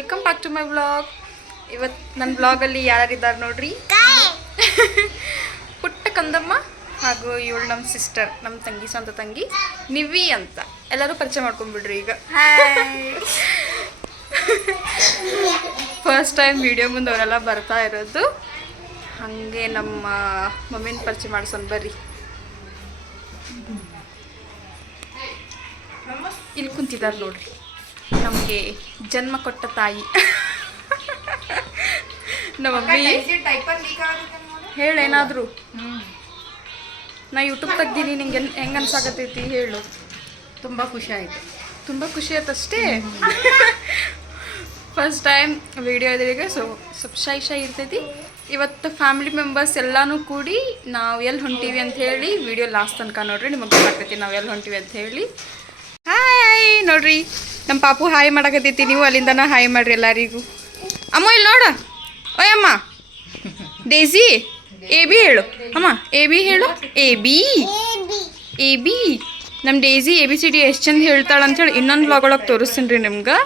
Welcome back to my vlog. ಇವತ್ತು ನನ್ನ ವ್ಲಾಗಲ್ಲಿ ಯಾರಿದ್ದಾರೆ ನೋಡ್ರಿ, ಪುಟ್ಟ ಕಂದಮ್ಮ ಹಾಗೂ ಇವಳು ನಮ್ಮ ಸಿಸ್ಟರ್, ನಮ್ಮ ತಂಗಿ, ಸ್ವಂತ ತಂಗಿ ನಿವಿ ಅಂತ. ಎಲ್ಲರೂ ಪರಿಚಯ ಮಾಡ್ಕೊಂಡ್ಬಿಡ್ರಿ ಈಗ. ಫಸ್ಟ್ ಟೈಮ್ ವಿಡಿಯೋ ಮುಂದೆ ಅವರೆಲ್ಲ ಬರ್ತಾ ಇರೋದು. ಹಾಗೆ ನಮ್ಮ ಮಮ್ಮಿನ ಪರಿಚಯ ಮಾಡಿಸೋಣ ಬರ್ರಿ. ಇಲ್ಲಿ ಕುಂತಿದ್ದಾರೆ ನೋಡ್ರಿ, ನಮಗೆ ಜನ್ಮ ಕೊಟ್ಟ ತಾಯಿ ನಮ್ಮ ಮಮ್ಮಿ. ಹೇಳೇನಾದರೂ ನಾ ಯೂಟ್ಯೂಬ್ ತೆಗ್ದೀನಿ, ನಿಂಗೆ ಹೆಂಗೆ ಅನ್ಸಾಕತ್ತೈತಿ ಹೇಳು. ತುಂಬ ಖುಷಿ ಆಯಿತು, ತುಂಬ ಖುಷಿ ಆಯ್ತು ಅಷ್ಟೇ. ಫಸ್ಟ್ ಟೈಮ್ ವಿಡಿಯೋ ಇದ್ರಿಗೆ ಸ್ವಲ್ಪ ಶೈ ಇರ್ತೈತಿ. ಇವತ್ತು ಫ್ಯಾಮಿಲಿ ಮೆಂಬರ್ಸ್ ಎಲ್ಲನೂ ಕೂಡಿ ನಾವು ಎಲ್ಲಿ ಹೊಂಟೀವಿ ಅಂತ ಹೇಳಿ ವಿಡಿಯೋ ಲಾಸ್ಟ್ ತನಕ ನೋಡ್ರಿ, ನಿಮಗೆ ಗೊತ್ತಾಗ್ತೈತಿ ನಾವು ಎಲ್ಲಿ ಹೊಂಟೀವಿ ಅಂತ ಹೇಳಿ. ಹಾಯ್ ನೋಡ್ರಿ, ನಮ್ಮ ಪಾಪು ಹಾಯ್ ಮಾಡಕತ್ತೈತಿ. ನೀವು ಅಲ್ಲಿಂದನ ಹಾಯ್ ಮಾಡ್ರಿ ಎಲ್ಲರಿಗೂ. ಅಮ್ಮ ಇಲ್ಲಿ ನೋಡ, ಓಯ್ ಅಮ್ಮ ಡೇಸಿ ಎ ಬಿ ಹೇಳು. ಅಮ್ಮ ಎ ಬಿ ಹೇಳು. ಎ ಬಿ ನಮ್ಮ ಡೇಸಿ ABCD ಎಷ್ಟು ಚಂದ ಹೇಳ್ತಾಳೆ ಅಂಥೇಳಿ ಇನ್ನೊಂದು ವ್ಲಾಗ್ ಒಳಗೆ ತೋರಿಸ್ತೀನಿ ರೀ ನಿಮ್ಗೆ.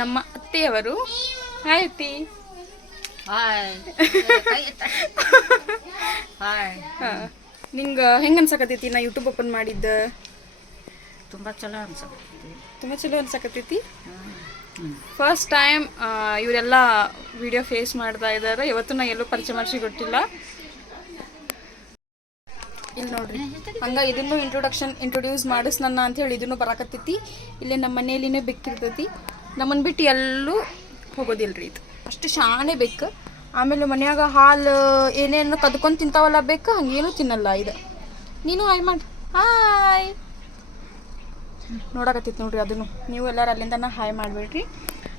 ನಮ್ಮ ಅತ್ತೆಯವರು. ಹಾಯ್ ಅತ್ತಿ. ನಿಂಗೆ ಹೆಂಗೆ ಅನ್ಸಕತ್ತೈತಿ ನಾ ಯೂಟ್ಯೂಬ್ ಓಪನ್ ಮಾಡಿದ್ದ? ತುಂಬ ಚಲೋ ಅನ್ಸಕತ್ತೈತಿ, ತುಂಬ ಚಲೋ ಅನ್ಸಕತ್ತೈತಿ. ಫಸ್ಟ್ ಟೈಮ್ ಇವರೆಲ್ಲ ವಿಡಿಯೋ ಫೇಸ್ ಮಾಡ್ತಾ ಇದ್ದಾರೆ. ಇವತ್ತು ನಾ ಎಲ್ಲೂ ಪರಿಚಯ ಮಾಡಿಸಿ ಗೊತ್ತಿಲ್ಲ. ಇಲ್ಲಿ ನೋಡ್ರಿ, ಹಂಗೆ ಇದನ್ನು ಇಂಟ್ರೊಡ್ಯೂಸ್ ಮಾಡಿಸ್ ನನ್ನ ಅಂಥೇಳಿ ಇದನ್ನು ಬರಾಕತ್ತೈತಿ. ಇಲ್ಲೇ ನಮ್ಮ ಮನೆಯಲ್ಲಿನೇ ಬೆಕ್ಕಿರ್ತೈತಿ. ನಮ್ಮನ್ನು ಬಿಟ್ಟು ಎಲ್ಲೂ ಹೋಗೋದಿಲ್ಲ ರೀ. ಇದು ಅಷ್ಟು ಶಾಣೆ ಬೇಕು. ಆಮೇಲೆ ಮನ್ಯಾಗ ಹಾಲು ಏನೇನು ಕದ್ಕೊಂಡು ತಿಂತಾವಲ್ಲ ಬೇಕು, ಹಂಗೇನು ತಿನ್ನಲ್ಲ ಇದು. ನೀನು ಹಾಯ್ ಮಾಡಿ. ಹಾಯ್ ನೋಡಕತ್ತೈತಿ ನೋಡ್ರಿ ಅದನ್ನು. ನೀವು ಎಲ್ಲರೂ ಅಲ್ಲಿಂದ ಹಾಯ್ ಮಾಡಬೇಡ್ರಿ.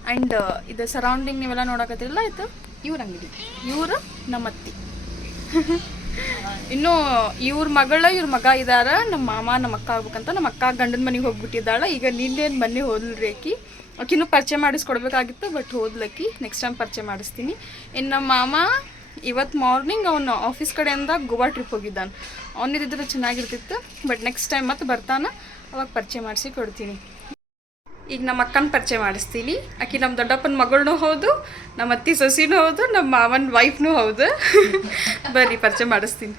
ಆ್ಯಂಡ್ ಇದು ಸರೌಂಡಿಂಗ್ ನೀವೆಲ್ಲ ನೋಡಕತ್ತಿರಲ್ಲ, ಇದು ಇವ್ರ ಅಂಗಡಿ. ಇವರು ನಮ್ಮ ಅತ್ತಿ. ಇನ್ನು ಇವ್ರ ಮಗ ಇದಾರ. ನಮ್ಮ ಮಾಮ ನಮ್ಮ ಅಕ್ಕ ಆಗ್ಬೇಕಂತ ನಮ್ಮ ಅಕ್ಕ ಗಂಡನ ಮನೆಗೆ ಹೋಗ್ಬಿಟ್ಟಿದ್ದಾಳೆ. ಈಗ ನಿನ್ನೇನು ಮನೆ ಹೋದ್ಲ್ರಿ ಆಕಿನೂ ಪರಿಚಯ ಮಾಡಿಸ್ಕೊಡ್ಬೇಕಾಗಿತ್ತು, ಬಟ್ ಹೋದ್ಲಕ್ಕಿ. ನೆಕ್ಸ್ಟ್ ಟೈಮ್ ಪರಿಚಯ ಮಾಡಿಸ್ತೀನಿ. ಇನ್ನು ನಮ್ಮ ಮಾಮ ಇವತ್ತು ಮಾರ್ನಿಂಗ್ ಅವನು ಆಫೀಸ್ ಕಡೆಯಿಂದ ಗೋವಾ ಟ್ರಿಪ್ ಹೋಗಿದ್ದಾನೆ. ಅವನಿದ್ರೆ ಚೆನ್ನಾಗಿರ್ತಿತ್ತು, ಬಟ್ ನೆಕ್ಸ್ಟ್ ಟೈಮ್ ಮತ್ತೆ ಬರ್ತಾನೆ, ಅವಾಗ ಪರಿಚಯ ಮಾಡಿಸಿ ಕೊಡ್ತೀನಿ. ಈಗ ನಮ್ಮ ಅಕ್ಕನ ಪರಿಚಯ ಮಾಡಿಸ್ತೀನಿ. ಆಕಿ ನಮ್ಮ ದೊಡ್ಡಪ್ಪನ ಮಗಳನ್ನೂ ಹೌದು, ನಮ್ಮ ಅತ್ತಿ ಸೊಸಿನೂ ಹೌದು, ನಮ್ಮ ಮಾವನ ವೈಫ್ನೂ ಹೌದು. ಬರ್ರಿ ಪರಿಚಯ ಮಾಡಿಸ್ತೀನಿ.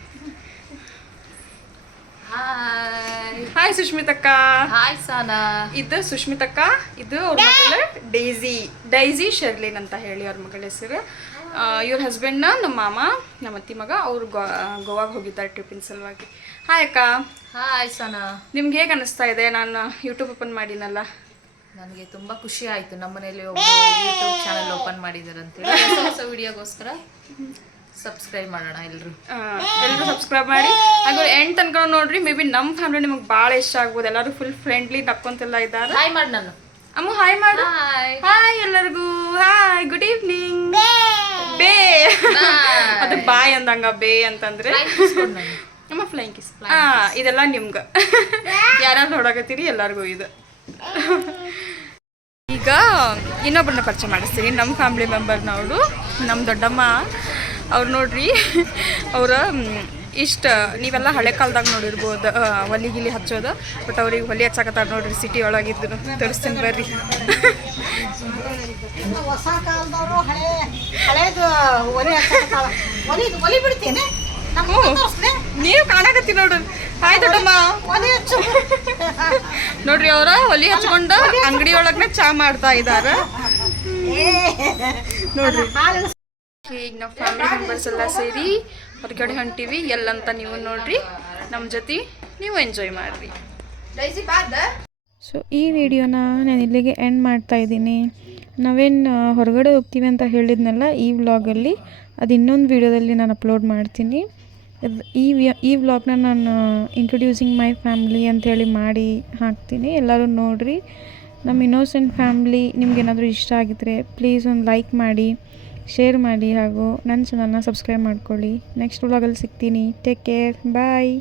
ಹಾಯ್ ಸುಷ್ಮಿತಕ್ಕ. ಹಾಯ್ ಸಾನಾ. ಇದು ಸುಷ್ಮಿತಕ್ಕ, ಇದು ಅವ್ರ ಮಗಳ ಡೈಸಿ ಶರ್ಲಿನ್ ಅಂತ ಹೇಳಿ ಅವ್ರ ಮಗಳ ಹೆಸರು. ಇವ್ರ ಹಸ್ಬೆಂಡ್ನ ನಮ್ಮ ಮಾಮ, ನಮ್ಮ ಅತ್ತಿ ಮಗ. ಅವ್ರು ಗೋವಾಗೆ ಹೋಗಿದ್ದಾರೆ ಟ್ರಿಪ್ಪಿನ ಸಲುವಾಗಿ. ಹಾಯ್ ಅಕ್ಕ. ಹಾಯ್ ಸಾನಾ. ನಿಮ್ಗೆ ಹೇಗೆ ಅನ್ನಿಸ್ತಾ ಇದೆ ನಾನು ಯೂಟ್ಯೂಬ್ ಓಪನ್ ಮಾಡಿನಲ್ಲ? ನನಗೆ ತುಂಬ ಖುಷಿ ಆಯಿತು. ನಮ್ಮ ಮನೇಲಿ ಒಬ್ಬರು ಯೂಟ್ಯೂಬ್ ಚಾನಲ್ ಓಪನ್ ಮಾಡಿದ್ದಾರೆ ಅಂತೇಳಿ. ಹೊಸ ವಿಡಿಯೋಗೋಸ್ಕರ ಸಬ್ಸ್ಕ್ರೈಬ್ ಮಾಡೋಣ ಎಲ್ಲರೂ ಸಬ್ಸ್ಕ್ರೈಬ್ ಮಾಡಿ. ಹಾಗೆ ಎಂಡ್ ತನಕ ನೋಡ್ರಿ. ಮೇ ಬಿ ನಮ್ಮ ಫ್ಯಾಮಿಲಿ ನಿಮಗೆ ಭಾಳ ಇಷ್ಟ ಆಗ್ಬೋದು. ಎಲ್ಲರೂ ಫುಲ್ ಫ್ರೆಂಡ್ಲಿ ನಕ್ಕೊಂತೆಲ್ಲ ಇದ್ದಾರೆ. ಹಾಯ್ ಮಾಡಿ ನಾನು. ಅಮ್ಮ ಹಾಯ್ ಮಾಡು. ಹಾಯ್ ಎಲ್ಲರಿಗೂ. Hi, good evening. ಬೇ ಅದು ಬಾಯ್ ಅಂದಂಗ, ಬೇ ಅಂತಂದ್ರೆ ಅಮ್ಮ ಫ್ಲೈಂಗ್ ಕಿಸ್. ಇದೆಲ್ಲ ನಿಮ್ಗೆ ಯಾರ್ಯಾರು ನೋಡಕತ್ತೀರಿ ಎಲ್ಲರಿಗೂ ಇದು. ಈಗ ಇನ್ನೊಬ್ಬರನ್ನ ಪರಿಚಯ ಮಾಡಿಸ್ತೀನಿ. ನಮ್ಮ ಫ್ಯಾಮಿಲಿ ಮೆಂಬರ್ನವರು, ನಮ್ಮ ದೊಡ್ಡಮ್ಮ ಅವ್ರು ನೋಡ್ರಿ. ಅವ್ರ ಇಷ್ಟ ನೀವೆಲ್ಲ ಹಳೆ ಕಾಲದಾಗ ನೋಡಿರ್ಬೋದು ಒಲಿ ಹಚ್ಚೋದು, ಬಟ್ ಅವ್ರಿಗೆ ಒಲಿ ಹಚ್ಚಾಕತ್ತಾರ ನೋಡ್ರಿ. ಸಿಟಿ ಒಳಗಿದ್ರು ತೋರಿಸ್ತೀನಿ ಬರ್ರಿ. ಹೊಸ ಕಾಲದವರು ಹಳೇದು ಒಲಿ ಬಿಡ್ತೀನಿ. ನೀವು ಕಾಣಕತ್ತಿ ನೋಡ್ರಿ. ಹಾಯ್ ದೊಡ್ಡಮ್ಮ. ನೋಡ್ರಿ, ಅವ್ರ ಒಲಿ ಹಚ್ಕೊಂಡು ಅಂಗಡಿ ಒಳಗನೆ ಚಾ ಮಾಡ್ತಾ ಇದಾರ ನೋಡ್ರಿ. ಈಗ ನಾವು ಫ್ಯಾಮಿಲಿ ಮೆಂಬರ್ಸ್ ಎಲ್ಲ ಸೇರಿ ಹೊರಗಡೆ ಹೊಂಟೀವಿ. ಎಲ್ಲಂತ ನೀವು ನೋಡ್ರಿ, ನಮ್ಮ ಜೊತೆ ನೀವು ಎಂಜಾಯ್ ಮಾಡ್ರಿ. ಸೊ ಈ ವಿಡಿಯೋನ ನಾನು ಇಲ್ಲಿಗೆ ಎಂಡ್ ಮಾಡ್ತಾ ಇದ್ದೀನಿ. ನಾವೇನು ಹೊರಗಡೆ ಹೋಗ್ತೀವಿ ಅಂತ ಹೇಳಿದ್ನಲ್ಲ ಈ ವ್ಲಾಗಲ್ಲಿ, ಅದು ಇನ್ನೊಂದು ವಿಡಿಯೋದಲ್ಲಿ ನಾನು ಅಪ್ಲೋಡ್ ಮಾಡ್ತೀನಿ. ಈ ವ್ಲಾಗ್ನ ನಾನು ಇಂಟ್ರೊಡ್ಯೂಸಿಂಗ್ ಮೈ ಫ್ಯಾಮ್ಲಿ ಅಂಥೇಳಿ ಮಾಡಿ ಹಾಕ್ತೀನಿ. ಎಲ್ಲರೂ ನೋಡಿರಿ. ನಮ್ಮ ಇನ್ನೋಸೆಂಟ್ ಫ್ಯಾಮ್ಲಿ ನಿಮ್ಗೇನಾದರೂ ಇಷ್ಟ ಆಗಿದ್ರೆ ಪ್ಲೀಸ್ ಒಂದು ಲೈಕ್ ಮಾಡಿ, ಶೇರ್ ಮಾಡಿ, ಹಾಗೂ ನನ್ನ ಚಾನಲ್ನ ಸಬ್ಸ್ಕ್ರೈಬ್ ಮಾಡ್ಕೊಳ್ಳಿ. ನೆಕ್ಸ್ಟ್ ವ್ಲಾಗಲ್ಲಿ ಸಿಗ್ತೀನಿ. ಟೇಕ್ ಕೇರ್, ಬಾಯ್.